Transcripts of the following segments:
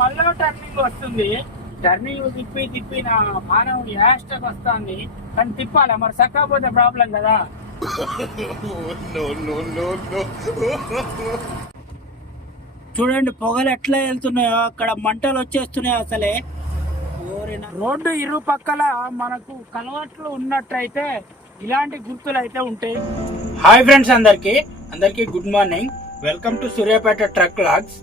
మళ్ళీ టర్నింగ్ వస్తుంది. టర్నింగ్ తిప్పి తిప్పి నా మానవ యాస్టక్ వస్తుంది. కానీ తిప్పాలి మరి, సక్కపోతే ప్రాబ్లం కదా. చూడండి పొగలు ఎట్లా వెళ్తున్నాయో, అక్కడ మంటలు వచ్చేస్తున్నాయి. అసలే రోడ్డు ఇరు పక్కల మనకు కలవట్లు ఉన్నట్టయితే ఇలాంటి గుర్తులు అయితే ఉంటాయి. హాయ్ ఫ్రెండ్స్, అందరికి good morning. Welcome to Suryapet truck logs.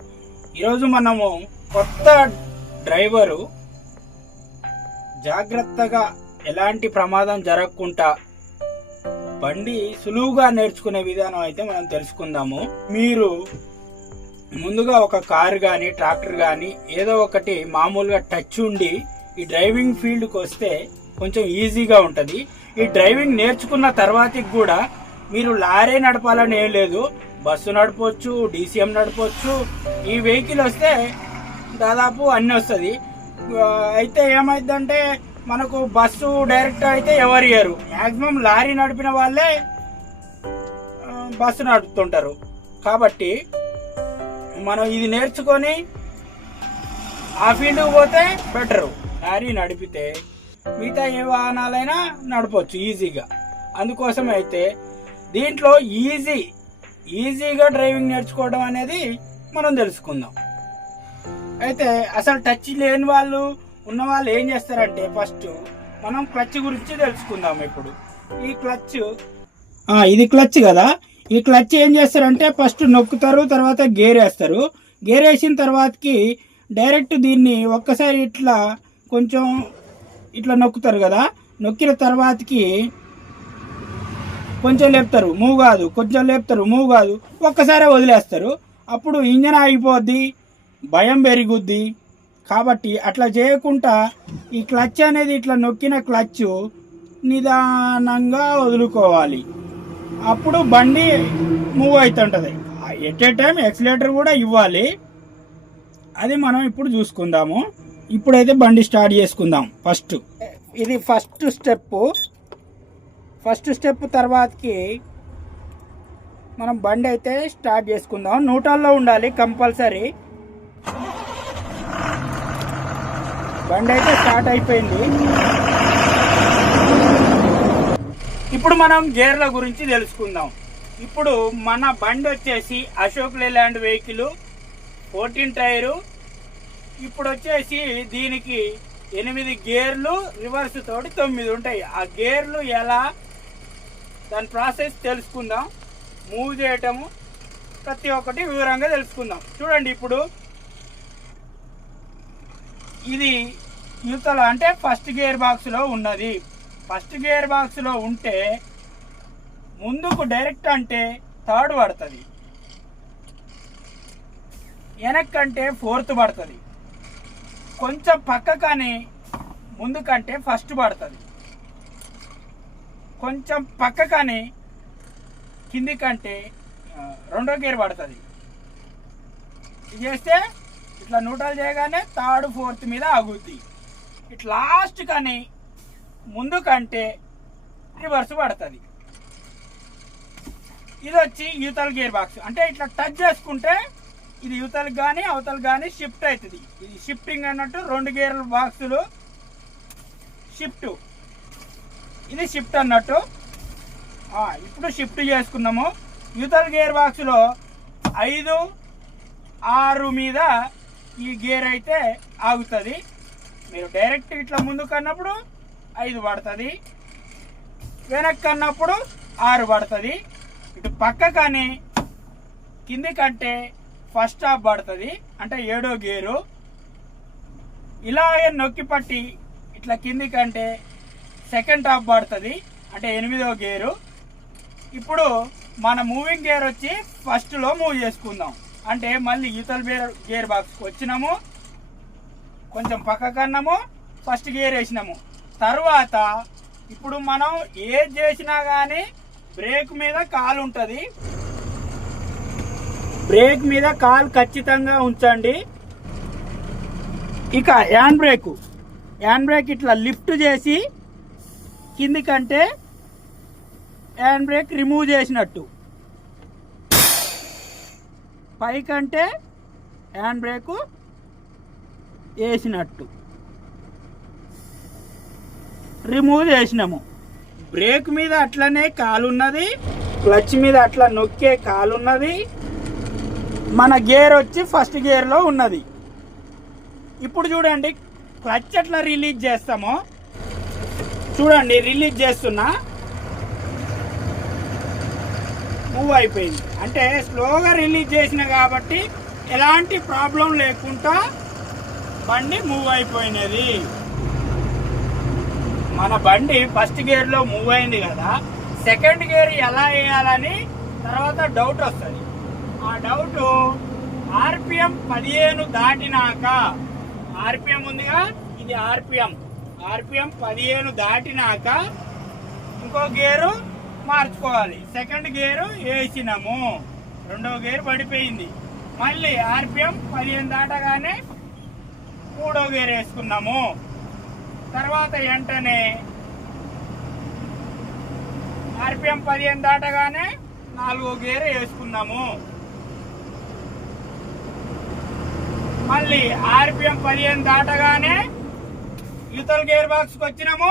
ఈరోజు మనము కొత్త డ్రైవరు జాగ్రత్తగా ఎలాంటి ప్రమాదం జరగకుండా బండి సులువుగా నేర్చుకునే విధానం అయితే మనం తెలుసుకుందాము. మీరు ముందుగా ఒక కారు కానీ ట్రాక్టర్ కానీ ఏదో ఒకటి మామూలుగా టచ్ ఉండి ఈ డ్రైవింగ్ ఫీల్డ్కి వస్తే కొంచెం ఈజీగా ఉంటుంది. ఈ డ్రైవింగ్ నేర్చుకున్న తర్వాతకి కూడా మీరు లారీ నడపాలని ఏం లేదు, బస్సు నడపవచ్చు, డీసీఎం నడపవచ్చు. ఈ వెహికల్ వస్తే దాదాపు అన్నీ వస్తుంది. అయితే ఏమైందంటే మనకు బస్సు డైరెక్ట్ అయితే ఎవరు ఇయ్యరు. మ్యాక్సిమం లారీ నడిపిన వాళ్ళే బస్సు నడుపుతుంటారు. కాబట్టి మనం ఇది నేర్చుకొని ఆ ఫీల్డ్కి పోతే బెటరు. లారీ నడిపితే మిగతా ఏ వాహనాలైనా నడపవచ్చు ఈజీగా. అందుకోసం అయితే దీంట్లో ఈజీగా డ్రైవింగ్ నేర్చుకోవడం అనేది మనం తెలుసుకుందాం. అయితే అసలు టచ్ లేని వాళ్ళు ఉన్న వాళ్ళు ఏం చేస్తారంటే ఫస్ట్ మనం క్లచ్ గురించి తెలుసుకుందాం. ఇప్పుడు ఈ క్లచ్, ఇది క్లచ్ కదా. ఈ క్లచ్ ఏం చేస్తారంటే ఫస్ట్ నొక్కుతారు, తర్వాత గేర్ వేస్తారు. గేర్ వేసిన తర్వాతకి డైరెక్ట్ దీన్ని ఒక్కసారి ఇట్లా కొంచెం ఇట్లా నొక్కుతారు కదా. నొక్కిన తర్వాతకి కొంచెం లేపుతారు, మూవ్ కాదు, కొంచెం లేపుతారు, మూవ్ కాదు, ఒక్కసారే వదిలేస్తారు. అప్పుడు ఇంజన్ ఆగిపోద్ది, భయం పెరుగుద్ది. కాబట్టి అట్లా చేయకుండా ఈ క్లచ్ అనేది ఇట్లా నొక్కిన క్లచ్ నిదానంగా వదులుకోవాలి. అప్పుడు బండి మూవ్ అవుతుంటుంది. ఎట్ ఏ టైం ఎక్సిలేటర్ కూడా ఇవ్వాలి. అది మనం ఇప్పుడు చూసుకుందాము. ఇప్పుడైతే బండి స్టార్ట్ చేసుకుందాం. ఇది ఫస్ట్ స్టెప్ తర్వాతకి మనం బండి అయితే స్టార్ట్ చేసుకుందాం. న్యూట్రల్లో ఉండాలి కంపల్సరీ. బండి అయితే స్టార్ట్ అయిపోయింది. ఇప్పుడు మనం గేర్ల గురించి తెలుసుకుందాం. ఇప్పుడు మన బండి వచ్చేసి అశోక్ లేలాండ్ వెహికల్, 14 టైరు. ఇప్పుడు వచ్చేసి దీనికి 8 గేర్లు, రివర్స్ తోటి 9 ఉంటాయి. ఆ గేర్లు ఎలా, దాని ప్రాసెస్ తెలుసుకుందాం. మూవ్ చేయటము ప్రతి ఒక్కటి వివరంగా తెలుసుకుందాం. చూడండి, ఇప్పుడు ఇది యువతల అంటే ఫస్ట్ గేర్ బాక్స్లో ఉన్నది. ఫస్ట్ గేర్ బాక్స్లో ఉంటే ముందుకు డైరెక్ట్ అంటే థర్డ్ పడుతుంది, వెనక్కంటే ఫోర్త్ పడుతుంది. కొంచెం పక్కకని ముందుకంటే ఫస్ట్ పడుతుంది, కొంచెం పక్కకని కిందికంటే రెండో గేర్ పడుతుంది. ఇది చేస్తే ఇట్లా న్యూట్రల్ చేయగానే థర్డ్ ఫోర్త్ మీద ఆగుద్ది. ఇట్లా లాస్ట్ కానీ ముందు కంటే రివర్స్ పడుతుంది. ఇది వచ్చి యూతల్ గేర్ బాక్స్. అంటే ఇట్లా టచ్ చేసుకుంటే ఇది యూతల్కి కానీ అవతలకి కానీ షిఫ్ట్ అవుతుంది. ఇది షిఫ్టింగ్ అన్నట్టు 2 గేర్ల బాక్సులు షిఫ్ట్. ఇది షిఫ్ట్ అన్నట్టు. ఇప్పుడు షిఫ్ట్ చేసుకున్నాము. యూతల్ గేర్ బాక్స్లో 5, 6 మీద ఈ గేర్ అయితే ఆగుతుంది. మీరు డైరెక్ట్ ఇట్లా ముందుకు అన్నప్పుడు 5 పడుతుంది, వెనక్కి అన్నప్పుడు 6 పడుతుంది. ఇటు పక్క కానీ కింది కంటే ఫస్ట్ హాఫ్ పడుతుంది, అంటే 7వ గేరు. ఇలా నొక్కి పట్టి ఇట్లా కింది కంటే సెకండ్ హాఫ్ పడుతుంది, అంటే 8వ గేరు. ఇప్పుడు మన మూవింగ్ గేర్ వచ్చి ఫస్ట్లో మూవ్ చేసుకుందాం. అంటే మళ్ళీ యూతల్ గేర్ బాక్స్కి వచ్చినాము, కొంచెం పక్కకన్నాము, ఫస్ట్ గేర్ వేసినాము. తర్వాత ఇప్పుడు మనం ఏది చేసినా కానీ బ్రేక్ మీద కాలు ఉంటుంది. బ్రేక్ మీద కాలు ఖచ్చితంగా ఉంచండి. ఇక హ్యాండ్ బ్రేక్ ఇట్లా లిఫ్ట్ చేసి కిందికంటే హ్యాండ్ బ్రేక్ రిమూవ్ చేసినట్టు, పైకంటే హ్యాండ్ బ్రేకు వేసినట్టు రిమూవ్ చేసినాము. బ్రేక్ మీద అట్లనే కాలున్నది, క్లచ్ మీద అట్లా నొక్కే కాలున్నది. మన గేర్ వచ్చి ఫస్ట్ గేర్లో ఉన్నది. ఇప్పుడు చూడండి క్లచ్ ఎట్లా రిలీజ్ చేస్తామో చూడండి. రిలీజ్ చేస్తున్నా, మూవ్ అయిపోయింది. అంటే స్లోగా రిలీజ్ చేసిన కాబట్టి ఎలాంటి ప్రాబ్లం లేకుండా బండి మూవ్ అయిపోయినది. మన బండి ఫస్ట్ గేర్లో మూవ్ అయింది కదా, సెకండ్ గేర్ ఎలా వేయాలని తర్వాత డౌట్ వస్తుంది. ఆ డౌట్ ఆర్పిఎం 15 దాటినాక, ఆర్పిఎం ఉందిగా ఇది ఆర్పిఎం 15 దాటినాక ఇంకో గేరు మార్చుకోవాలి. సెకండ్ గేరు వేసినాము, రెండో గేరు పడిపోయింది. మళ్ళీ ఆర్పిఎం 15 దాటగానే మూడో గేర్ వేసుకున్నాము. తర్వాత వెంటనే ఆర్పిఎం 15 దాటగానే నాలుగో గేర్ వేసుకున్నాము. మళ్ళీ ఆర్పిఎం 15 దాటగానే యూతల్ గేర్ బాక్స్కి వచ్చినాము,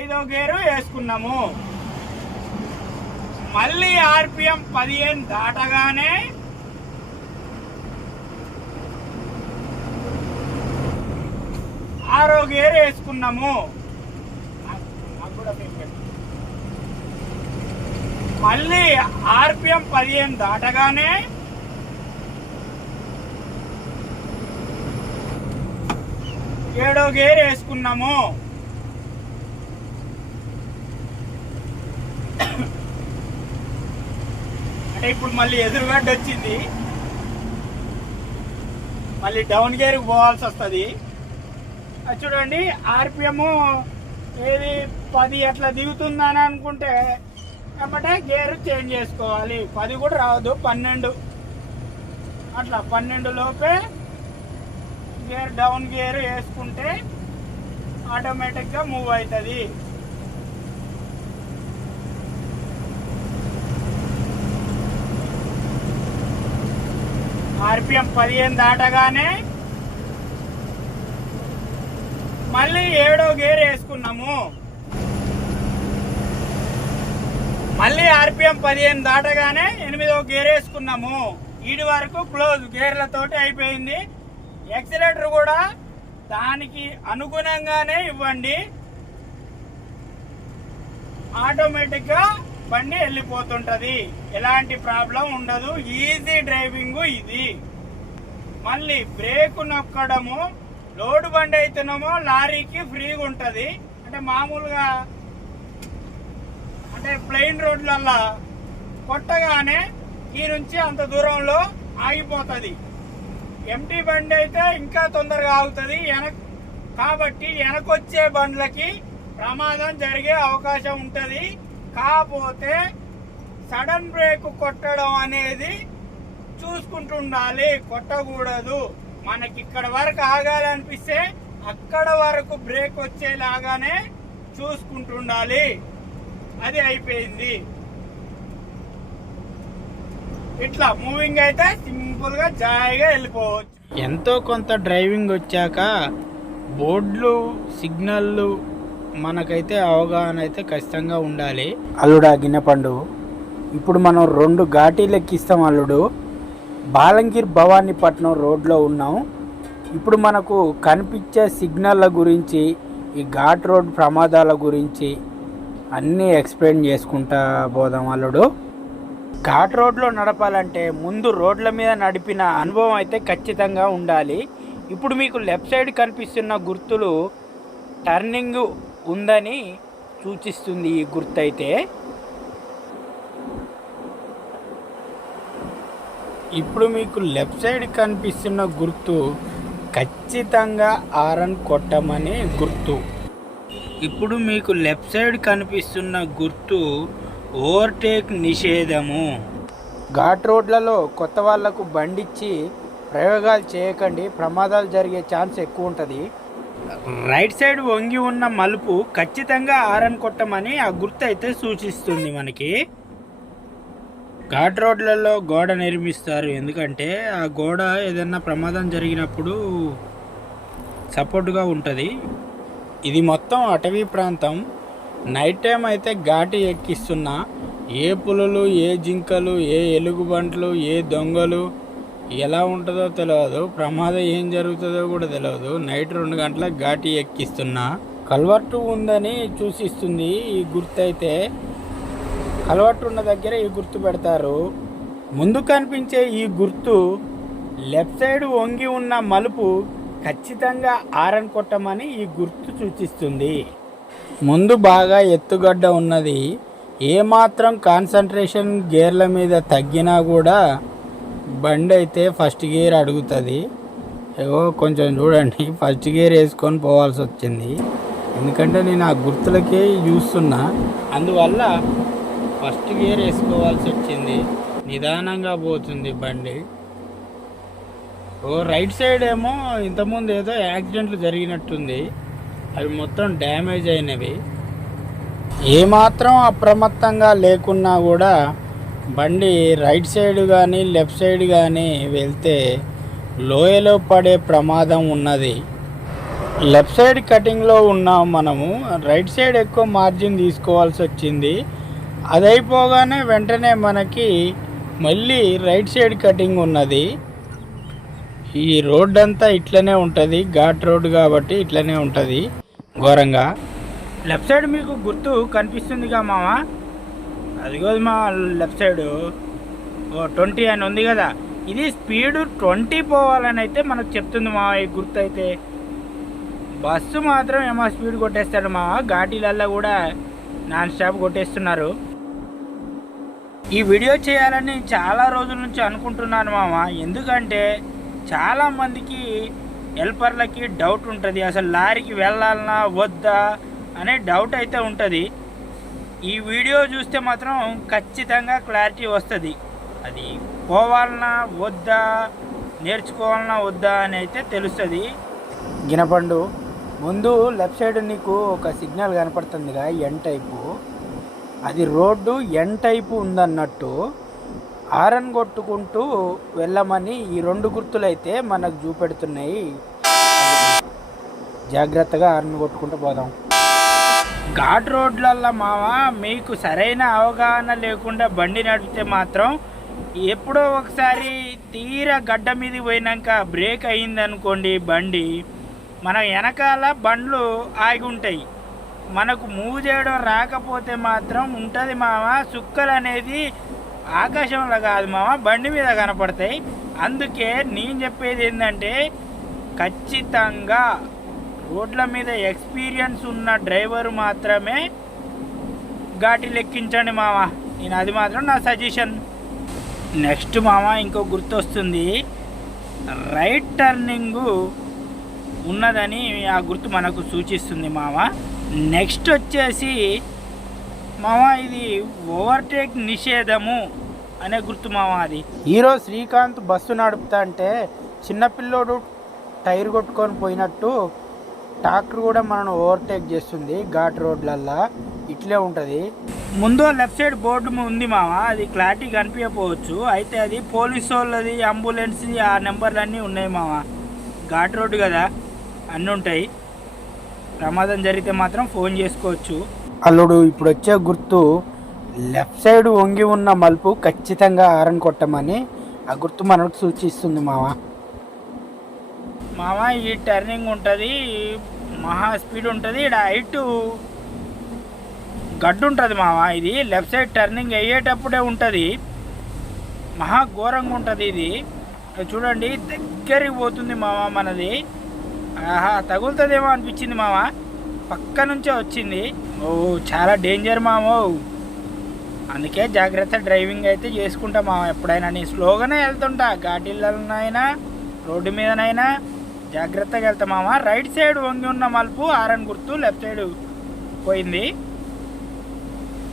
ఐదో గేరు వేసుకున్నాము. మళ్ళీ ఆర్పిఎం 15 దాటగానే ఆరో గేర్ వేసుకున్నాము. మళ్ళీ ఆర్పిఎం 15 దాటగానే ఏడో గేర్ వేసుకున్నాము. అంటే ఇప్పుడు మళ్ళీ ఎదురుగడ్డ వచ్చింది, మళ్ళీ డౌన్ గేర్ పోవాల్సి వస్తుంది. అది చూడండి ఆర్పిఎం ఏది 10 అట్లా దిగుతుందని అనుకుంటే కాబట్టి గేర్ చేంజ్ చేసుకోవాలి. 10 కూడా రావద్దు, 12 అట్లా 12 లోపే గేర్ డౌన్ గేర్ వేసుకుంటే ఆటోమేటిక్గా మూవ్ అవుతుంది. ఆర్పిఎం 15 దాటగానే మళ్ళీ ఏడో గేర్ వేసుకున్నాము. మళ్ళీ ఆర్పిఎం 15 దాటగానే 8వ గేర్ వేసుకున్నాము. ఈడి వరకు క్లోజ్ గేర్లతోటి అయిపోయింది. యాక్సిలేటర్ కూడా దానికి అనుగుణంగానే ఇవ్వండి, ఆటోమేటిక్గా బండి వెళ్ళిపోతుంటది, ఎలాంటి ప్రాబ్లం ఉండదు. ఈజీ డ్రైవింగ్ ఇది. మళ్ళీ బ్రేక్ నొక్కడము లోడ్ బండి అయితేనేమో లారీకి ఫ్రీగా ఉంటుంది. అంటే మామూలుగా అంటే ప్లెయిన్ రోడ్లల్లో కొట్టగానే ఈ నుంచి అంత దూరంలో ఆగిపోతుంది. ఎంటీ బండి అయితే ఇంకా తొందరగా ఆగుతుంది. కాబట్టి వెనకొచ్చే బండ్లకి ప్రమాదం జరిగే అవకాశం ఉంటుంది. కాకపోతే సడన్ బ్రేక్ కొట్టడం అనేది చూసుకుంటుండాలి, కొట్టకూడదు. మనకి ఇక్కడ వరకు ఆగాలనిపిస్తే అక్కడ వరకు బ్రేక్ వచ్చేలాగానే చూసుకుంటుండాలి. అది అయిపోయింది. ఇట్లా మూవింగ్ అయితే సింపుల్ గా జాయిగా వెళ్ళిపోవచ్చు. ఎంతో కొంత డ్రైవింగ్ వచ్చాక బోర్డులు సిగ్నల్లు మనకైతే అవగాహన అయితే ఖచ్చితంగా ఉండాలి. అల్లుడా గిన్నెపండు, ఇప్పుడు మనం 2 ఘాటీలు ఎక్కిస్తాం అల్లుడు. బాలంగీర్ భవానీపట్నం రోడ్లో ఉన్నాం. ఇప్పుడు మనకు కనిపించే సిగ్నల్ల గురించి, ఈ ఘాట్ రోడ్ ప్రమాదాల గురించి అన్నీ ఎక్స్ప్లెయిన్ చేసుకుంటా పోదాం అల్లుడు. ఘాట్ రోడ్లో నడపాలంటే ముందు రోడ్ల మీద నడిపిన అనుభవం అయితే ఖచ్చితంగా ఉండాలి. ఇప్పుడు మీకు లెఫ్ట్ సైడ్ కనిపిస్తున్న గుర్తులు టర్నింగ్ ఉందని సూచిస్తుంది. ఈ గుర్తు అయితే ఇప్పుడు మీకు లెఫ్ట్ సైడ్ కనిపిస్తున్న గుర్తు ఖచ్చితంగా హారన్ కొట్టమని గుర్తు. ఇప్పుడు మీకు లెఫ్ట్ సైడ్ కనిపిస్తున్న గుర్తు ఓవర్టేక్ నిషేధము. ఘాట్ రోడ్లలో కొత్త వాళ్లకు బండిచ్చి ప్రయోగాలు చేయకండి, ప్రమాదాలు జరిగే ఛాన్స్ ఎక్కువ ఉంటుంది. రైట్ సైడ్ వంగి ఉన్న మలుపు ఖచ్చితంగా హారన్ కొట్టమని ఆ గుర్తు అయితే సూచిస్తుంది మనకి. ఘాట్ రోడ్లలో గోడ నిర్మిస్తారు, ఎందుకంటే ఆ గోడ ఏదైనా ప్రమాదం జరిగినప్పుడు సపోర్ట్గా ఉంటుంది. ఇది మొత్తం అటవీ ప్రాంతం. నైట్ టైం అయితే ఘాటి ఎక్కిస్తున్నా ఏ పులులు, ఏ జింకలు, ఏ ఎలుగుబంట్లు, ఏ దొంగలు ఎలా ఉంటుందో తెలియదు, ప్రమాదం ఏం జరుగుతుందో కూడా తెలియదు. నైట్ 2 గంటలకు ఘాటి ఎక్కిస్తున్నా. కల్వర్టు ఉందని సూచిస్తుంది ఈ గుర్తు. అయితే కల్వర్టు ఉన్న దగ్గర ఈ గుర్తు పెడతారు. ముందు కనిపించే ఈ గుర్తు లెఫ్ట్ సైడ్ వంగి ఉన్న మలుపు ఖచ్చితంగా ఆరన్ కొట్టమని ఈ గుర్తు సూచిస్తుంది. ముందు బాగా ఎత్తుగడ్డ ఉన్నది. ఏమాత్రం కాన్సన్ట్రేషన్ గేర్ల మీద తగ్గినా కూడా బండి అయితే ఫస్ట్ గేర్ అడుగుతుంది. ఏవో కొంచెం చూడండి, ఫస్ట్ గేర్ వేసుకొని పోవాల్సి వచ్చింది, ఎందుకంటే నేను ఆ గుర్తులకే చూస్తున్నా. అందువల్ల ఫస్ట్ గేర్ వేసుకోవాల్సి వచ్చింది. నిదానంగా పోతుంది బండి. రైట్ సైడ్ ఏమో ఇంతకుముందు ఏదో యాక్సిడెంట్లు జరిగినట్టుంది, అవి మొత్తం డ్యామేజ్ అయినవి. ఏమాత్రం అప్రమత్తంగా లేకున్నా కూడా బండి రైట్ సైడ్ కానీ లెఫ్ట్ సైడ్ కానీ వెళ్తే లోయలో పడే ప్రమాదం ఉన్నది. లెఫ్ట్ సైడ్ కటింగ్లో ఉన్నాం మనము, రైట్ సైడ్ ఎక్కువ మార్జిన్ తీసుకోవాల్సి వచ్చింది. అదైపోగానే వెంటనే మనకి మళ్ళీ రైట్ సైడ్ కటింగ్ ఉన్నది. ఈ రోడ్ అంతా ఇట్లనే ఉంటుంది, ఘాట్ రోడ్ కాబట్టి ఇట్లనే ఉంటుంది ఘోరంగా. లెఫ్ట్ సైడ్ మీకు గుర్తు కనిపిస్తుందిగా మామ, అదిగో మా లెఫ్ట్ సైడ్ 20 అని ఉంది కదా, ఇది స్పీడ్ 20 పోవాలని అయితే మనకు చెప్తుంది మా ఈ గుర్తు. అయితే బస్సు మాత్రం ఏమో స్పీడ్ కొట్టేస్తాడు మామ, ఘాటీలల్లో కూడా నాన్ స్టాప్ కొట్టేస్తున్నారు. ఈ వీడియో చేయాలని చాలా రోజుల నుంచి అనుకుంటున్నాను మామ, ఎందుకంటే చాలామందికి హెల్పర్లకి డౌట్ ఉంటుంది, అసలు లారీకి వెళ్ళాలన్నా వద్దా అనే డౌట్ అయితే ఉంటుంది. ఈ వీడియో చూస్తే మాత్రం ఖచ్చితంగా క్లారిటీ వస్తుంది, అది పోవాలన్నా వద్దా, నేర్చుకోవాలన్నా వద్దా అని అయితే తెలుస్తుంది. గినపండు ముందు లెఫ్ట్ సైడ్ నీకు ఒక సిగ్నల్ కనపడుతుందిగా, ఎన్ టైపు, అది రోడ్డు ఎన్ టైపు ఉందన్నట్టు హారన్ కొట్టుకుంటూ వెళ్ళమని ఈ 2 గుర్తులు అయితే మనకు చూపెడుతున్నాయి. జాగ్రత్తగా హారన్ కొట్టుకుంటూ పోదాం. ఘాట్ రోడ్లల్లో మామ మీకు సరైన అవగాహన లేకుండా బండి నడిపితే మాత్రం ఎప్పుడో ఒకసారి తీరా గడ్డ మీదకి పోయినాక బ్రేక్ అయిందనుకోండి బండి, మన వెనకాల బండ్లు ఆగి ఉంటాయి, మనకు మూవ్ చేయడం రాకపోతే మాత్రం ఉంటుంది మామ, సుక్కలు అనేది ఆకాశంలో కాదు మామ బండి మీద కనపడతాయి. అందుకే నేను చెప్పేది ఏంటంటే ఖచ్చితంగా రోడ్ల మీద ఎక్స్పీరియన్స్ ఉన్న డ్రైవర్ మాత్రమే ఘాటి లెక్కించండి మామ, నేను అది మాత్రం నా సజెషన్. నెక్స్ట్ మామ ఇంకో గుర్తు వస్తుంది, రైట్ టర్నింగు ఉన్నదని ఆ గుర్తు మనకు సూచిస్తుంది మామ. నెక్స్ట్ వచ్చేసి మామ ఇది ఓవర్టేక్ నిషేధము అనే గుర్తు మామ. అది హీరో శ్రీకాంత్ బస్సు నడుపుతా అంటే చిన్నపిల్లోడు టైర్ కొట్టుకొని పోయినట్టు ట్రాక్టర్ కూడా మనం ఓవర్టేక్ చేస్తుంది ఘాట్ రోడ్లల్లో, ఇట్లే ఉంటుంది. ముందు లెఫ్ట్ సైడ్ బోర్డు ఉంది మామ, అది క్లారిటీ కనిపించకపోవచ్చు, అయితే అది పోలీసు వాళ్ళది, అంబులెన్స్ ఆ నెంబర్లు అన్నీ ఉన్నాయి మామ. ఘాట్ రోడ్డు కదా అన్నీ ఉంటాయి, ప్రమాదం జరిగితే మాత్రం ఫోన్ చేసుకోవచ్చు. అల్లుడు ఇప్పుడు వచ్చే గుర్తు లెఫ్ట్ సైడ్ వంగి ఉన్న మలుపు ఖచ్చితంగా హారన్ కొట్టమని ఆ గుర్తు మనకు సూచిస్తుంది మామ. మామ ఈ టర్నింగ్ ఉంటుంది, మహా స్పీడ్ ఉంటుంది, ఇక్కడ హైట్ గడ్డు ఉంటుంది మామ. ఇది లెఫ్ట్ సైడ్ టర్నింగ్ అయ్యేటప్పుడే ఉంటుంది, మహా ఘోరంగా ఉంటుంది. ఇది చూడండి దగ్గరికి పోతుంది మామ మనది, ఆహా తగులుతుందేమో అనిపించింది మామ, పక్క నుంచే వచ్చింది. ఓ చాలా డేంజర్ మామ, అందుకే జాగ్రత్త డ్రైవింగ్ అయితే చేసుకుంటా మామ. ఎప్పుడైనా నేను స్లోగానే వెళ్తుంటా, ఘాటీలైనా రోడ్డు మీదనైనా జాగ్రత్తగా వెళ్తా మామ. రైట్ సైడ్ వంగి ఉన్న మలుపు హారన్ గుర్తు, లెఫ్ట్ సైడ్ పోయింది,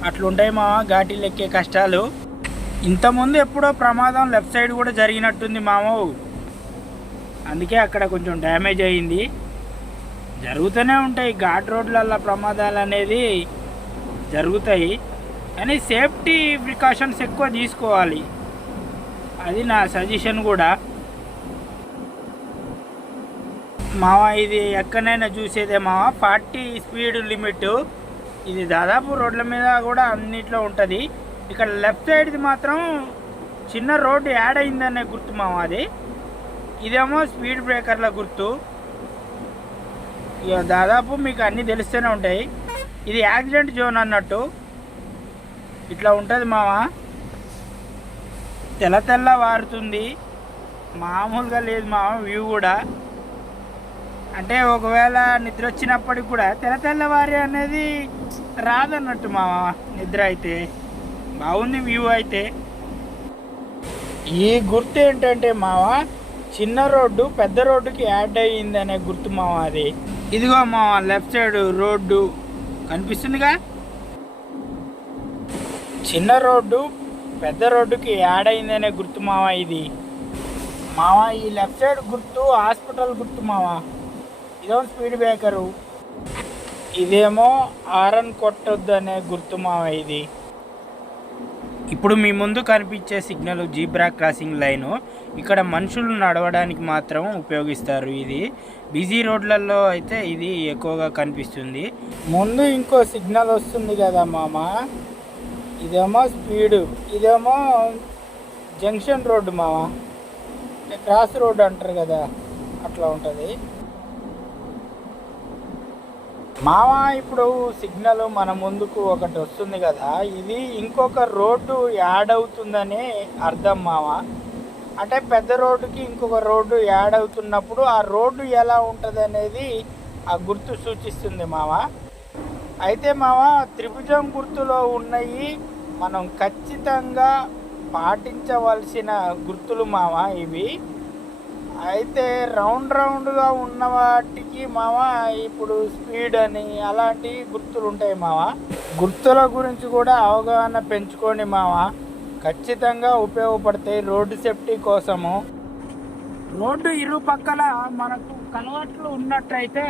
అట్లుంటాయి మామ ఘాటీలు ఎక్కే కష్టాలు. ఇంతకుముందు ఎప్పుడో ప్రమాదం లెఫ్ట్ సైడ్ కూడా జరిగినట్టుంది మామ, అందుకే అక్కడ కొంచెం డ్యామేజ్ అయ్యింది. జరుగుతూనే ఉంటాయి ఘాట్ రోడ్లల్లో ప్రమాదాలు అనేది జరుగుతాయి. కానీ సేఫ్టీ ప్రికాషన్స్ ఎక్కువ తీసుకోవాలి, అది నా సజెషన్ కూడా. మావా ఇది ఎక్కడైనా చూసేదే మావా 40 స్పీడ్ లిమిట్. ఇది దాదాపు రోడ్ల మీద కూడా అన్నిట్లో ఉంటుంది. ఇక్కడ లెఫ్ట్ సైడ్ది మాత్రం చిన్న రోడ్డు యాడ్ అయిందనే గుర్తు మావా అది. ఇదేమో స్పీడ్ బ్రేకర్ల గుర్తు. ఇక దాదాపు మీకు అన్నీ తెలుస్తూనే ఉంటాయి. ఇది యాక్సిడెంట్ జోన్ అన్నట్టు ఇట్లా ఉంటుంది మావా. తెల్ల వారుతుంది, మామూలుగా లేదు మావా వ్యూ కూడా. అంటే ఒకవేళ నిద్ర వచ్చినప్పటికి కూడా తెల్లవారి అనేది రాదన్నట్టు మావా నిద్ర అయితే. బాగుంది వ్యూ అయితే. ఈ గుర్తు ఏంటంటే మావా చిన్న రోడ్డు పెద్ద రోడ్డుకి యాడ్ అయ్యింది అనే గుర్తు మావా అది. ఇదిగో మావా లెఫ్ట్ సైడ్ రోడ్డు కనిపిస్తుందిగా, చిన్న రోడ్డు పెద్ద రోడ్డుకి యాడ్ అయిందనే గుర్తు మావా ఇది. మావా ఈ లెఫ్ట్ సైడ్ గుర్తు హాస్పిటల్ గుర్తు మావా. ఇదేమో స్పీడ్ బ్రేకరు, ఇదేమో హారన్ కొట్టొద్దు అనే గుర్తు మావా ఇది. ఇప్పుడు మీ ముందు కనిపించే సిగ్నల్ జీబ్రా క్రాసింగ్ లైను. ఇక్కడ మనుషులు నడవడానికి మాత్రం ఉపయోగిస్తారు. ఇది బిజీ రోడ్లలో అయితే ఇది ఎక్కువగా కనిపిస్తుంది. ముందు ఇంకో సిగ్నల్ వస్తుంది కదా మామ, ఇదేమో స్పీడు, ఇదేమో జంక్షన్ రోడ్డు మామ, క్రాస్ రోడ్ అంటారు కదా అట్లా ఉంటుంది మామ. ఇప్పుడు సిగ్నల్ మన ముందుకు ఒకటి వస్తుంది కదా, ఇది ఇంకొక రోడ్డు యాడ్ అవుతుందని అర్థం మామ. అంటే పెద్ద రోడ్డుకి ఇంకొక రోడ్డు యాడ్ అవుతున్నప్పుడు ఆ రోడ్డు ఎలా ఉంటుంది అనేది ఆ గుర్తు సూచిస్తుంది మామ. అయితే మామ త్రిభుజం గుర్తులో ఉన్నాయి మనం ఖచ్చితంగా పాటించవలసిన గుర్తులు మామ ఇవి. అయితే రౌండ్గా ఉన్న వాటికి మామ ఇప్పుడు స్పీడ్ అని అలాంటి గుర్తులు ఉంటాయి మామ. గుర్తుల గురించి కూడా అవగాహన పెంచుకోండి మామ, ఖచ్చితంగా ఉపయోగపడతాయి రోడ్డు సేఫ్టీ కోసము. రోడ్డు ఇరుపక్కల మనకు కన్వర్ట్లు ఉన్నట్టయితే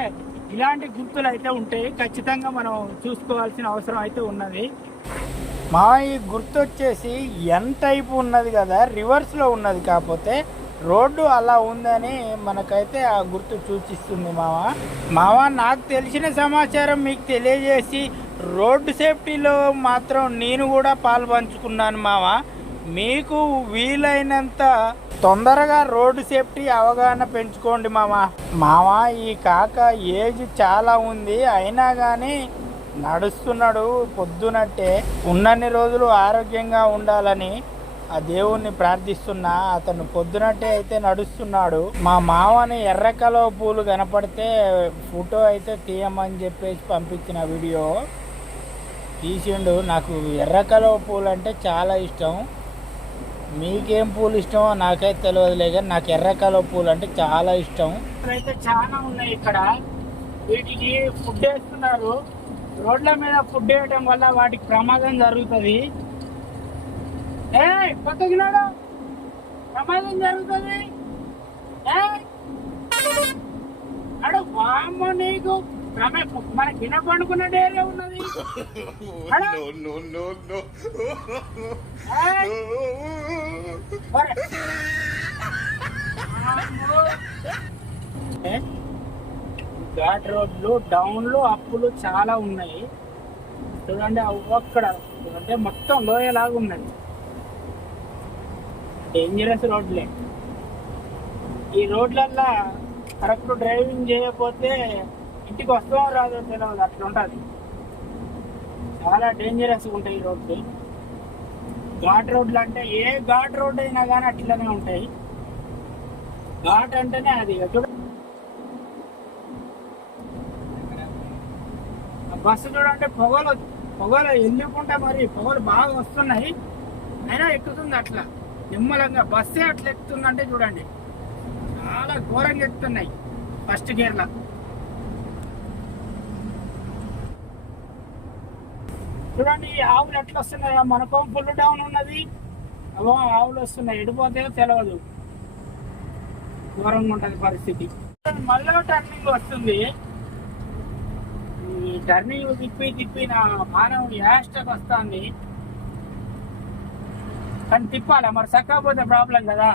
ఇలాంటి గుర్తులు అయితే ఉంటాయి, ఖచ్చితంగా మనం చూసుకోవాల్సిన అవసరం అయితే ఉన్నది మా. ఈ గుర్తు వచ్చేసి ఎన్ టైప్ ఉన్నది కదా, రివర్స్లో ఉన్నది, కాకపోతే రోడ్డు అలా ఉందని మనకైతే ఆ గుర్తు సూచిస్తుంది మావ. నాకు తెలిసిన సమాచారం మీకు తెలియజేసి రోడ్డు సేఫ్టీలో మాత్రం నేను కూడా పాల్పంచుకున్నాను మావ. మీకు వీలైనంత తొందరగా రోడ్డు సేఫ్టీ అవగాహన పెంచుకోండి మావ. ఈ కాక ఏజ్ చాలా ఉంది అయినా కానీ నడుస్తున్నాడు పొద్దునట్టే. ఉన్నన్ని రోజులు ఆరోగ్యంగా ఉండాలని ఆ దేవుణ్ణి ప్రార్థిస్తున్నా. అతను పొద్దునట్టే అయితే నడుస్తున్నాడు. మా మావని ఎర్రకలో పూలు కనపడితే ఫోటో అయితే తీయమని చెప్పేసి పంపించిన వీడియో తీసిండు. నాకు ఎర్రకలో పూలు అంటే చాలా ఇష్టం. మీకేం పూలు ఇష్టమో నాకైతే తెలియదులే, కానీ నాకు ఎర్రకలో పూలు అంటే చాలా ఇష్టం. అయితే చాలా ఉన్నాయి ఇక్కడ. వీటికి ఫుడ్ వేస్తున్నారు. రోడ్ల మీద ఫుడ్ వేయడం వల్ల వాటికి ప్రమాదం జరుగుతుంది. పక్కకినాడు ప్రమాదం జరుగుతుంది. అడు బామ్మ నీకు మన కింద పండుకున్న ఏరియా ఉన్నది. ఘాట్ రోడ్లు డౌన్లు అప్పులు చాలా ఉన్నాయి చూడండి. అక్కడ అంటే మొత్తం లోయలాగా ఉన్నాయి. డేంజరస్ రోడ్లే. ఈ రోడ్లల్లో కరెక్ట్ డ్రైవింగ్ చేయకపోతే ఇంటికి వస్తామో రాదో తెలియదు, అట్లా ఉంటుంది. చాలా డేంజరస్గా ఉంటాయి ఈ రోడ్లు. ఘాట్ రోడ్లు అంటే ఏ ఘాట్ రోడ్ అయినా కానీ అట్లనే ఉంటాయి. ఘాట్ అంటేనే అది. బస్సు చూడంటే పొగలు వెళ్ళుకుంటా, మరి పొగలు బాగా వస్తున్నాయి అయినా ఎక్కుతుంది అట్లా నిమ్మలంగా. బస్సే అట్లా ఎక్కుతుందంటే చూడండి, చాలా ఘోరంగా ఎక్కుతున్నాయి ఫస్ట్ గేర్లో. చూడండి ఈ ఆవులు ఎట్లా వస్తున్నాయో, మనకో ఫుల్ డౌన్ ఉన్నది, అవో ఆవులు వస్తున్నాయి. ఎడిపోతే తెలియదు, ఘోరంగా ఉంటుంది పరిస్థితి. మళ్ళీ టర్నింగ్ వస్తుంది. ఈ టర్నింగ్ తిప్పి నా మానవుని యాస్టక్ వస్తుంది. కానీ తిప్పాలా మరి, చక్కపోతే ప్రాబ్లం కదా.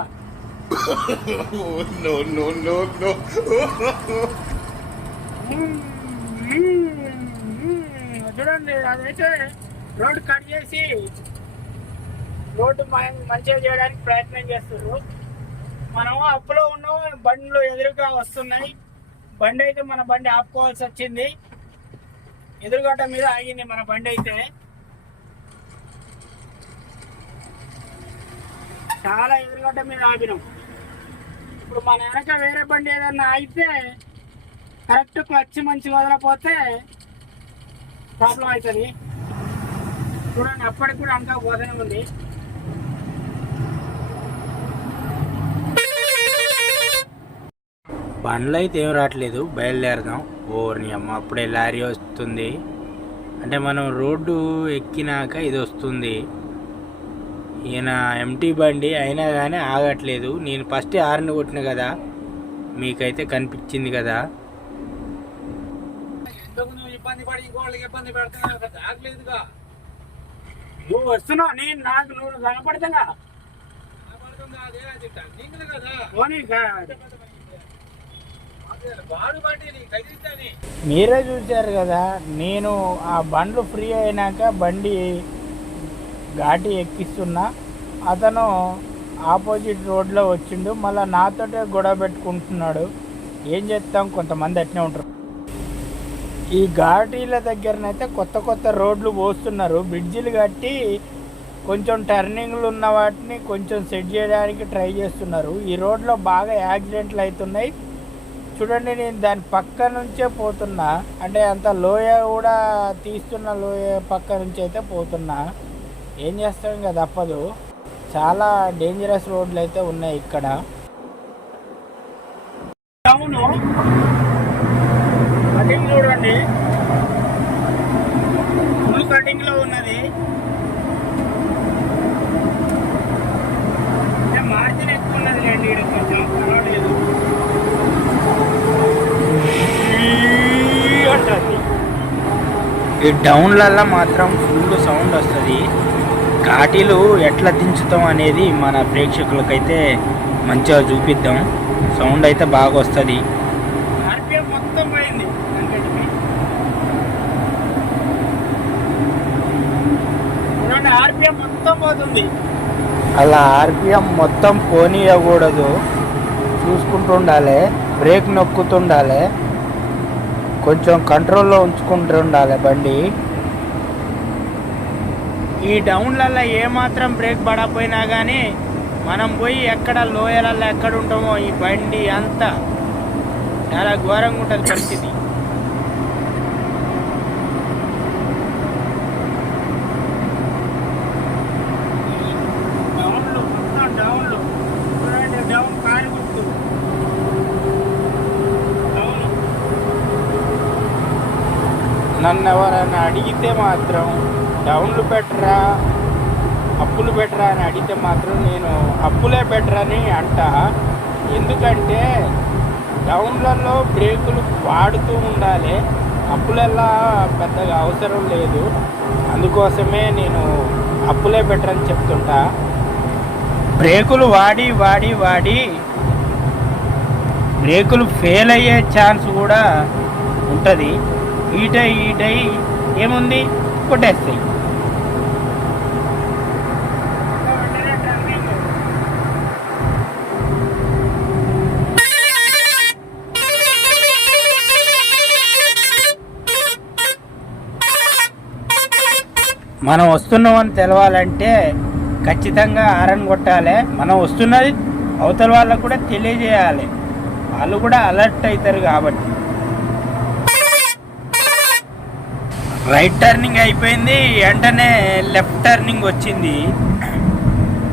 చూడండి, అదైతే రోడ్డు కట్ చేసి రోడ్డు మంచిగా చేయడానికి ప్రయత్నం చేస్తారు. మనం అప్పులో ఉన్నాం, బండ్లు ఎదురుగా వస్తున్నాయి. బండి అయితే మన బండి ఆపుకోవాల్సి వచ్చింది. ఎదురుగడ్డ మీద ఆగింది మన బండి అయితే. చాలా ఎదురుగడ్డ మీద ఆగినాం. ఇప్పుడు మన వెనక వేరే బండి ఏదన్నా ఆగితే కరెక్ట్ క్లచ్ మంచి వదలపోతే ప్రాబ్లం అవుతుంది. చూడండి, అప్పటికి కూడా అంతా పోతూనే ఉంది. బండ్లు అయితే ఏం రావట్లేదు, బయలుదేరదాం. ఓర్ని అమ్మ, అప్పుడే లారీ వస్తుంది. అంటే మనం రోడ్డు ఎక్కినాక ఇది వస్తుంది. ఈయన ఎంటీ బండి అయినా కానీ ఆగట్లేదు. నేను ఫస్ట్ హార్న్ కొట్టిన కదా, మీకైతే కనిపించింది కదా. నువ్వు వస్తున్నావు, నేను నాకు నువ్వు కనపడతా. మీరే చూశారు కదా, నేను ఆ బండ్లు ఫ్రీ అయినాక బండి ఘాటి ఎక్కిస్తున్నా. అతను ఆపోజిట్ రోడ్లో వచ్చిండు, మళ్ళీ నాతోటే గొడవ పెట్టుకుంటున్నాడు. ఏం చేస్తాం, కొంతమంది అట్నే ఉంటారు. ఈ ఘాటీల దగ్గరనైతే కొత్త కొత్త రోడ్లు పోస్తున్నారు. బ్రిడ్జిలు కట్టి కొంచెం టర్నింగ్లు ఉన్న వాటిని కొంచెం సెట్ చేయడానికి ట్రై చేస్తున్నారు. ఈ రోడ్లో బాగా యాక్సిడెంట్లు అవుతున్నాయి. చూడండి, నేను దాని పక్క నుంచే పోతున్నా. అంటే అంత లోయ కూడా తీస్తున్న లోయ పక్క నుంచి అయితే పోతున్నా. ఏం చేస్తాం ఇంకా తప్పదు. చాలా డేంజరస్ రోడ్లు అయితే ఉన్నాయి ఇక్కడ. అవును, కటింగ్ చూడండి, ఫుల్ కటింగ్ లో ఉన్నది. మార్జిన్ ఎక్కువ ఉన్నది లేండి, కొంచెం పర్వాలేదు. ఈ డౌన్లల్లో మాత్రం ఫుల్ సౌండ్ వస్తుంది. ఘాటీలు ఎట్లా దించుతాం అనేది మన ప్రేక్షకులకైతే మంచిగా చూపిద్దాం. సౌండ్ అయితే బాగా వస్తుంది. ఆర్పిఎం మొత్తం పోయింది. ఆర్పిఎం మొత్తం పోతుంది. అలా ఆర్పిఎం మొత్తం పోనీయకూడదు, చూసుకుంటూ ఉండాలి. బ్రేక్ నొక్కుతుండాలి, కొంచెం కంట్రోల్లో ఉంచుకుంటూ ఉండాలి బండి. ఈ డౌన్లలో ఏమాత్రం బ్రేక్ పడకపోయినా కానీ మనం పోయి ఎక్కడ లోయలలో ఎక్కడ ఉంటామో ఈ బండి అంతా చాలా ఘోరంగా ఉంటుంది పరిస్థితి. నన్ను ఎవరైనా అడిగితే మాత్రం డౌన్లు బెటరా అప్పులు బెటరా అని అడిగితే మాత్రం నేను అప్పులే బెటర్ అని అంట. ఎందుకంటే డౌన్లలో బ్రేకులు వాడుతూ ఉండాలి, అప్పులల్లా పెద్దగా అవసరం లేదు. అందుకోసమే నేను అప్పులే బెటర్ అని చెప్తుంటా. బ్రేకులు వాడి వాడి వాడి బ్రేకులు ఫెయిల్ అయ్యే ఛాన్స్ కూడా ఉంటుంది. ఈటై ఏముంది, కొట్టేస్తాయి. మనం వస్తున్నామని తెలవాలంటే ఖచ్చితంగా హారన్ కొట్టాలి. మనం వస్తున్నది అవతల వాళ్ళకు కూడా తెలియజేయాలి, వాళ్ళు కూడా అలర్ట్ అవుతారు. కాబట్టి రైట్ టర్నింగ్ అయిపోయింది, వెంటనే లెఫ్ట్ టర్నింగ్ వచ్చింది.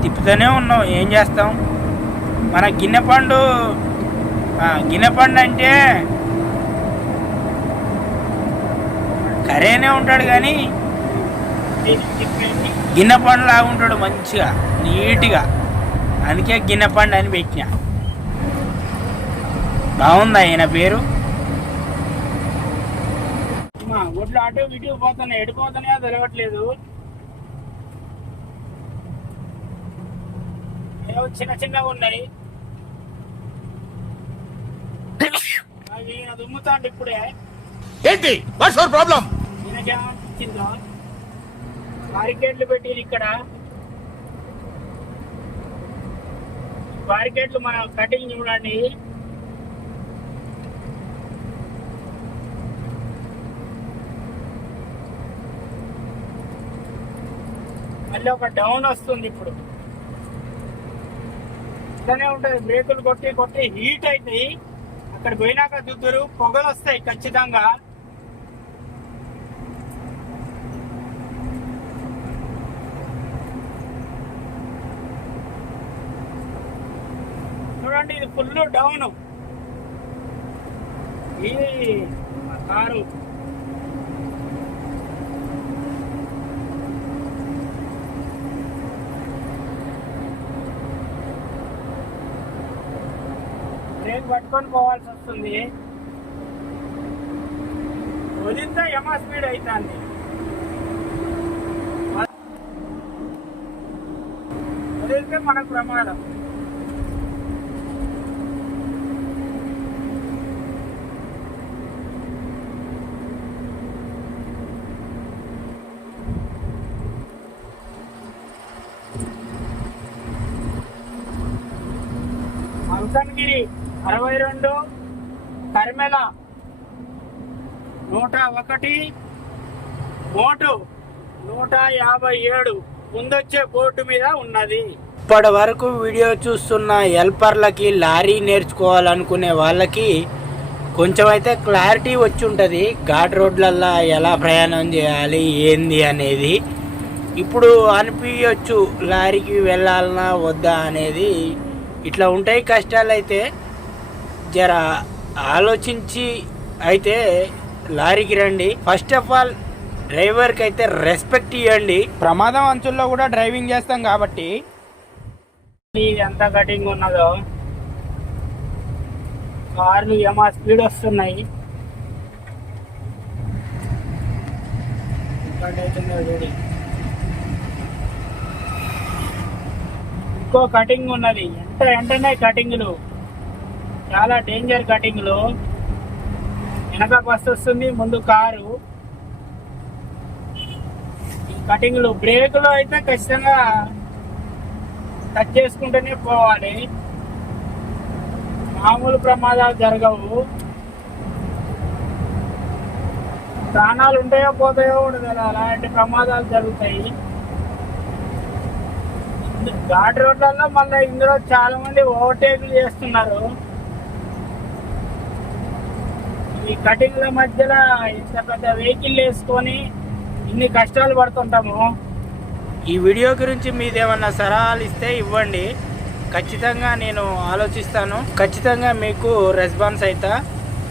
తిప్పుతూనే ఉన్నాం, ఏం చేస్తాం. మన గిన్నెపండు అంటే కరేనే ఉంటాడు కానీ గిన్నెపండు లాగా ఉంటాడు, మంచిగా నీట్గా. అందుకే గిన్నెపండు అని పెట్టినా. బాగుందా ఆయన పేరు? ఒడ్లు అటు ఇటు పోతున్నాయి, ఎడిపోతున్నాయో తెలవట్లేదు. ఏవో చిన్న చిన్నగా ఉన్నాయి. అవి అది ఉమ్ముతాండి ఇప్పుడే. ఏంటి వాట్స్ యువర్ ప్రాబ్లం? ఈయనకేమనిపించిందో బారికేడ్లు పెట్టిరు ఇక్కడ. బారికేడ్లు మన కటింగ్ చూడండి. మళ్ళీ ఒక డౌన్ వస్తుంది. ఇప్పుడు ఇట్లానే ఉంటుంది. బ్రేకులు కొట్టి కొట్టి హీట్ అవుతాయి. అక్కడ పోయినాక దుద్దురు పొగలు వస్తాయి ఖచ్చితంగా. చూడండి ఇది ఫుల్ డౌన్. ఇది మా కారు. బ్రేక్ పట్టుకొని పోవాల్సి వస్తుంది. వదిలితే యమ స్పీడ్ అవుతుంది. వదిలితే మనకు ప్రమాదం. మల్కన్గిరి 62, కర్మెల 101, మోటు 157 ముందొచ్చే బోర్డు మీద ఉన్నది. ఇప్పటి వరకు వీడియో చూస్తున్న హెల్పర్లకి, లారీ నేర్చుకోవాలనుకునే వాళ్ళకి కొంచెం అయితే క్లారిటీ వచ్చి ఉంటుంది. ఘాట్ రోడ్లల్లో ఎలా ప్రయాణం చేయాలి ఏంది అనేది. ఇప్పుడు అనిపించవచ్చు లారీకి వెళ్ళాలన్నా వద్దా అనేది. ఇట్లా ఉంటాయి కష్టాలు. అయితే జర ఆలోచించి అయితే లారీకి రండి. ఫస్ట్ ఆఫ్ ఆల్ డ్రైవర్కి అయితే రెస్పెక్ట్ ఇవ్వండి. ప్రమాదం అంచుల్లో కూడా డ్రైవింగ్ చేస్తాం కాబట్టి. ఎంత కటింగ్ ఉన్నదో కార్లు ఏమా స్పీడ్ వస్తున్నాయి. ఇంకో కటింగ్ ఉన్నది. వెంటనే కటింగ్లు చాలా డేంజర్ కటింగ్లు. వెనక బస్సు వస్తుంది, ముందు కారు. ఈ కటింగ్లు బ్రేకులు అయితే ఖచ్చితంగా టచ్ చేసుకుంటూనే పోవాలి. మామూలు ప్రమాదాలు జరగవు. ప్రాణాలు ఉంటాయో పోతాయో ఉండదు. అలాంటి ప్రమాదాలు జరుగుతాయి. ఘాట్ రోడ్లలో మళ్ళీ ఇందులో చాలా మంది ఓవర్టేక్లు చేస్తున్నారు. ఈ కటింగ్ల మధ్యలో ఇంత పెద్ద వెహికల్ వేసుకొని ఇన్ని కష్టాలు పడుతుంటాము. ఈ వీడియో గురించి మీదేమన్నా సలహాలు ఇస్తే ఇవ్వండి. ఖచ్చితంగా నేను ఆలోచిస్తాను. ఖచ్చితంగా మీకు రెస్పాన్స్ అవుతా.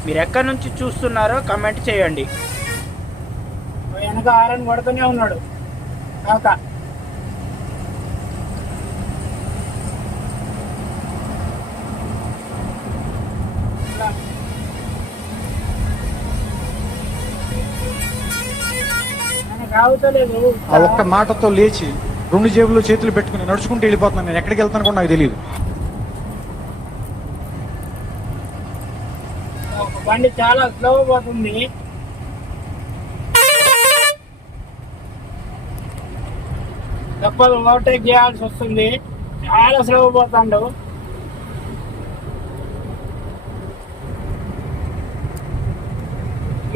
మీరు ఎక్కడి నుంచి చూస్తున్నారో కమెంట్ చేయండి. వెనక హారన్ కొడుతూనే ఉన్నాడు కాక. రావుతలేదు. ఆ ఒక్క మాటతో లేచి 2 జేబుల్లో చేతులు పెట్టుకుని నడుచుకుంటూ వెళ్ళిపోతున్నాను. నేను ఎక్కడికి వెళ్తాను కూడా నాకు తెలియదు. బండి చాలా స్లో పోతుంది. తప్పదు, ఓవర్టేక్ చేయాల్సి వస్తుంది. చాలా స్లో పోతాడు.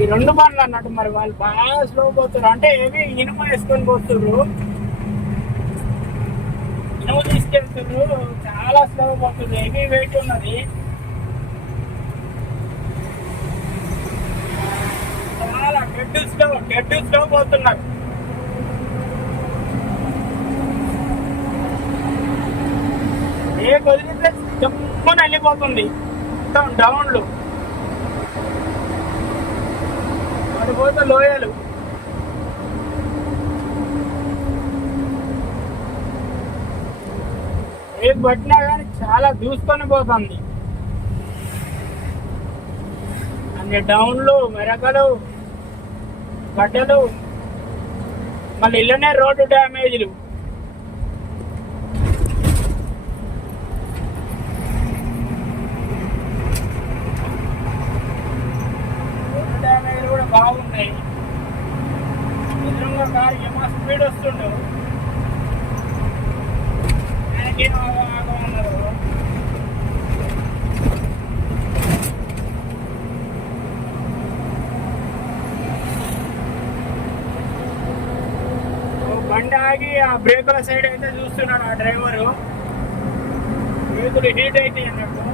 ఈ 2 బండ్లు అన్నట్టు మరి వాళ్ళు బాగా స్లో పోతున్నారు. అంటే ఏమి ఇనుము వేసుకొని పోతున్నారు, ఇనుము తీసుకెళ్తున్నారు. చాలా స్లో పోతుంది. హెవీ వెయిట్ ఉన్నది. చాలా డెడ్ స్లో పోతున్నారు. ఏ వదిలితే జమ్మని వెళ్ళిపోతుంది. మొత్తం డౌన్లు పడిపోతే లోయలు. బ్రేక్ పట్టినా కానీ చాలా దూసుకొని పోతుంది. అన్ని డౌన్లు, మెరకలు, గడ్డలు, మళ్ళీ ఇళ్ళనే రోడ్డు డ్యామేజ్లు. సైడ్ వస్తుండు. ఆయనకేం ఆగమన్నారు. బండి ఆగి ఆ బ్రేకుల సైడ్ అయితే చూస్తున్నాడు ఆ డ్రైవరు. బ్రేకులు హీట్ అయితే అన్నట్టు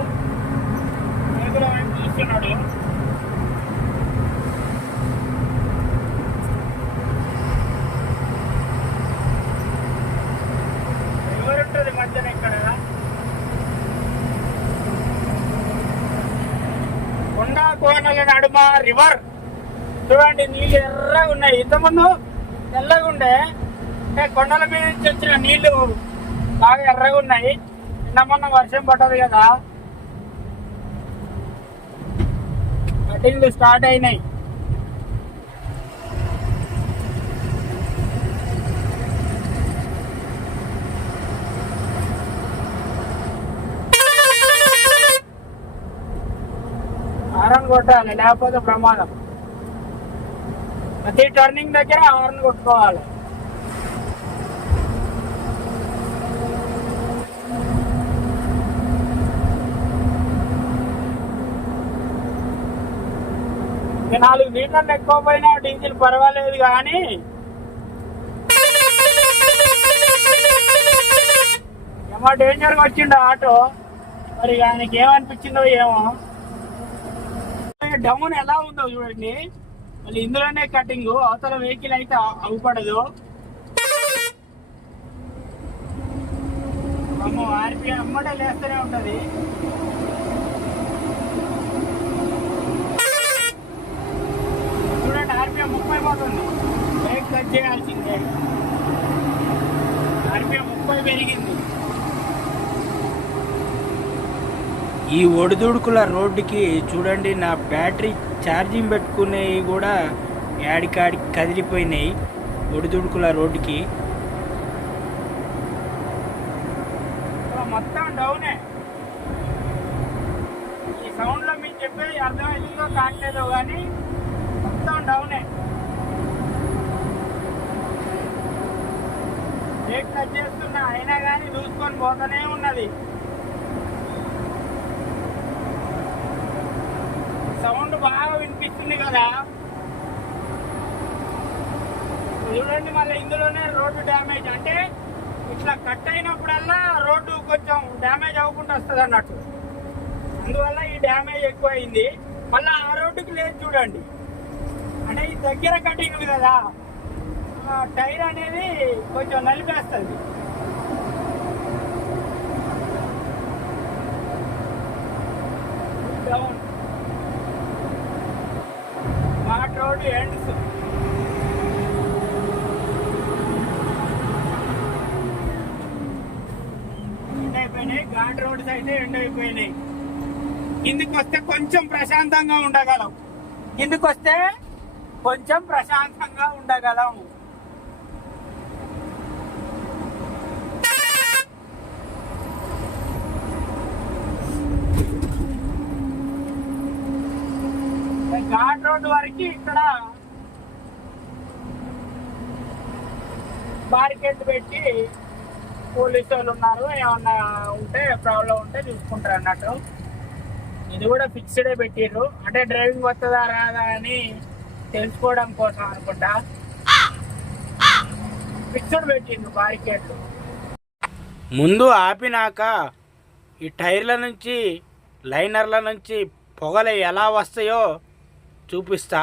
బ్రేకుల వైపు చూస్తున్నాడు. రివర్ ఉంటుంది మధ్యన ఇక్కడ. కొండ కోనల నడుమ రివర్. చూడండి నీళ్ళు ఎర్రగా ఉన్నాయి. ఇంతకుముందు తెల్లగా ఉండే, అంటే కొండల మీద నుంచి వచ్చిన నీళ్లు బాగా ఎర్రగా ఉన్నాయి. నిన్న మొన్న వర్షం పడ్డది కదా, కటింగ్లు స్టార్ట్ అయినాయి. హారన్ కొట్టాలి, లేకపోతే ప్రమాదం. ప్రతి టర్నింగ్ దగ్గర హారన్ కొట్టుకోవాలి. ఇక 4 లీటర్లు ఎక్కువ పోయినా డీజిల్ పర్వాలేదు, కానీ ఏమో డేంజర్గా వచ్చిండు ఆటో. మరి ఆయనకి ఏమనిపించిందో ఏమో. డౌన్ ఎలా ఉందో చూడండి. మళ్ళీ ఇందులోనే కటింగ్. అవతల వెహికల్ అయితే అవ్వపడదు. అమ్మో, ఆర్పిఎం అమ్మడే లేస్తూనే ఉంటది. చూడండి, ఆర్పిఎం 30 పోతుంది. బ్రేక్ కట్ చేయాల్సిందే. ఆర్పిఎం 30 పెరిగింది. ఈ ఒడిదుడుకుల రోడ్డుకి చూడండి, నా బ్యాటరీ ఛార్జింగ్ పెట్టుకునేవి కూడా యాడికాడికి కదిలిపోయినాయి ఒడిదుడుకుల రోడ్డుకి. మొత్తం డౌనే. ఈ సౌండ్ లో మీకు చెప్పేది అర్థమైందో కావట్లేదో కానీ మొత్తం డౌనే. బ్రేక్ టచ్ చేస్తున్నా అయినా కానీ చూసుకొని పోతూనే ఉన్నది. సౌండ్ బాగా వినిపిస్తుంది కదా. చూడండి, మళ్ళీ ఇందులోనే రోడ్డు డ్యామేజ్. అంటే ఇట్లా కట్ అయినప్పుడల్లా రోడ్డు కొంచెం డ్యామేజ్ అవ్వకుండా వస్తుంది అన్నట్టు. అందువల్ల ఈ డ్యామేజ్ ఎక్కువ అయింది. మళ్ళీ ఆ రోడ్డుకి లేదు చూడండి. అంటే ఈ దగ్గర కటింగ్ కదా, టైర్ అనేది కొంచెం నలిపేస్తుంది. Down ghat road ends. End అయిపోయినాయి. ఘాట్ రోడ్స్ అయితే ఎండ్ అయిపోయినాయి. కిందికి వస్తే కొంచెం ప్రశాంతంగా ఉండగలం. కిందికి వస్తే కొంచెం ప్రశాంతంగా ఉండగలం. ఘాట్ రోడ్ వరకు ఇక్కడ బారికేడ్ పెట్టి పోలీసు వాళ్ళు ఉన్నారు. ఏమన్నా ఉంటే ప్రాబ్లం ఉంటే చూసుకుంటారు అన్నట్టు. ఇది కూడా ఫిక్స్డే పెట్టిర్రు. అంటే డ్రైవింగ్ వస్తుందా రాదా అని తెలుసుకోవడం కోసం అనుకుంటా ఫిక్స్డ్ పెట్టిండ్రు బారికేడ్లు. ముందు ఆపినాక ఈ టైర్ల నుంచి లైనర్ల నుంచి పొగలు ఎలా వస్తాయో చూపిస్తా.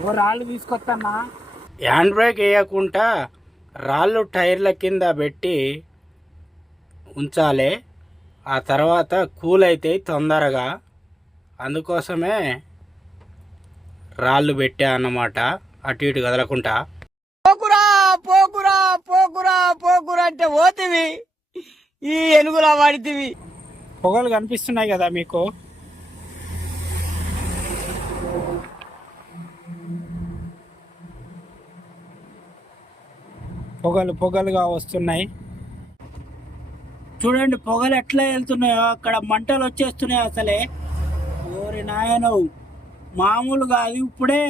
ఓ రాళ్ళు తీసుకొస్తానా. హ్యాండ్ బ్రేక్ వేయకుండా రాళ్ళు టైర్ల కింద పెట్టి ఉంచాలి. ఆ తర్వాత కూల్ అవుతాయి తొందరగా. అందుకోసమే రాళ్ళు పెట్టా అన్నమాట, అటు ఇటు కదలకుండా. పోకురా పోకురా పోకురా పోకురా అంటే పోతివి, ఈ ఎనుగులా వాడితివి. పొగలు కనిపిస్తున్నాయి కదా మీకు. పొగలుగా వస్తున్నాయి. చూడండి పొగలు ఎట్లా వెళ్తున్నాయో. అక్కడ మంటలు వచ్చేస్తున్నాయి అసలే. ఓరి నాయనో, మామూలుగా అది ఇప్పుడే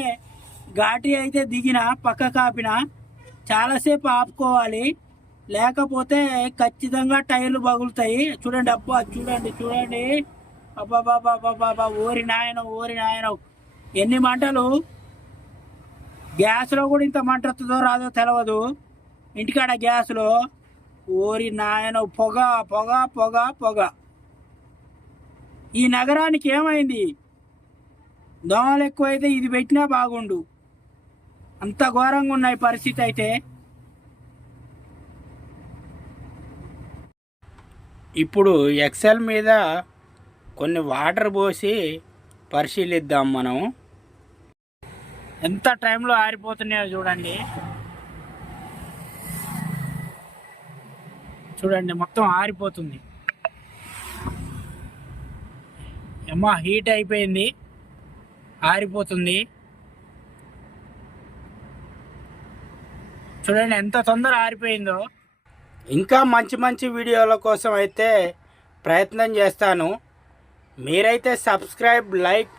ఘాటి అయితే దిగిన పక్క కాపిన చాలాసేపు ఆపుకోవాలి, లేకపోతే ఖచ్చితంగా టైర్లు పగులుతాయి. చూడండి అబ్బా, చూడండి చూడండి, అబ్బాబాబాబాబా, ఓరి నాయన ఎన్ని మంటలు. గ్యాస్లో కూడా ఇంత మంట వస్తుందో రాదో తెలియదు, ఇంటికాడ గ్యాస్లో ఓరి నాయన పొగ పొగ పొగ పొగ. ఈ నగరానికి ఏమైంది? దోమలు ఎక్కువైతే ఇది పెట్టినా బాగుండు, అంత ఘోరంగా ఉన్నాయి పరిస్థితి అయితే. ఇప్పుడు ఎక్సెల్ మీద కొన్ని వాటర్ పోసి పరిశీలిద్దాం మనం. ఎంత టైంలో ఆరిపోతున్నాయో చూడండి. చూడండి మొత్తం ఆరిపోతుంది. అమ్మా హీట్ అయిపోయింది, ఆరిపోతుంది. చూడండి ఎంత తొందర ఆరిపోయిందో. ఇంకా మంచి మంచి వీడియోల కోసం అయితే ప్రయత్నం చేస్తాను. మీరైతే సబ్స్క్రైబ్, లైక్,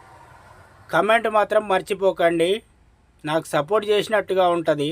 కమెంట్ మాత్రం మర్చిపోకండి, నాకు సపోర్ట్ చేసినట్టుగా ఉంటుంది.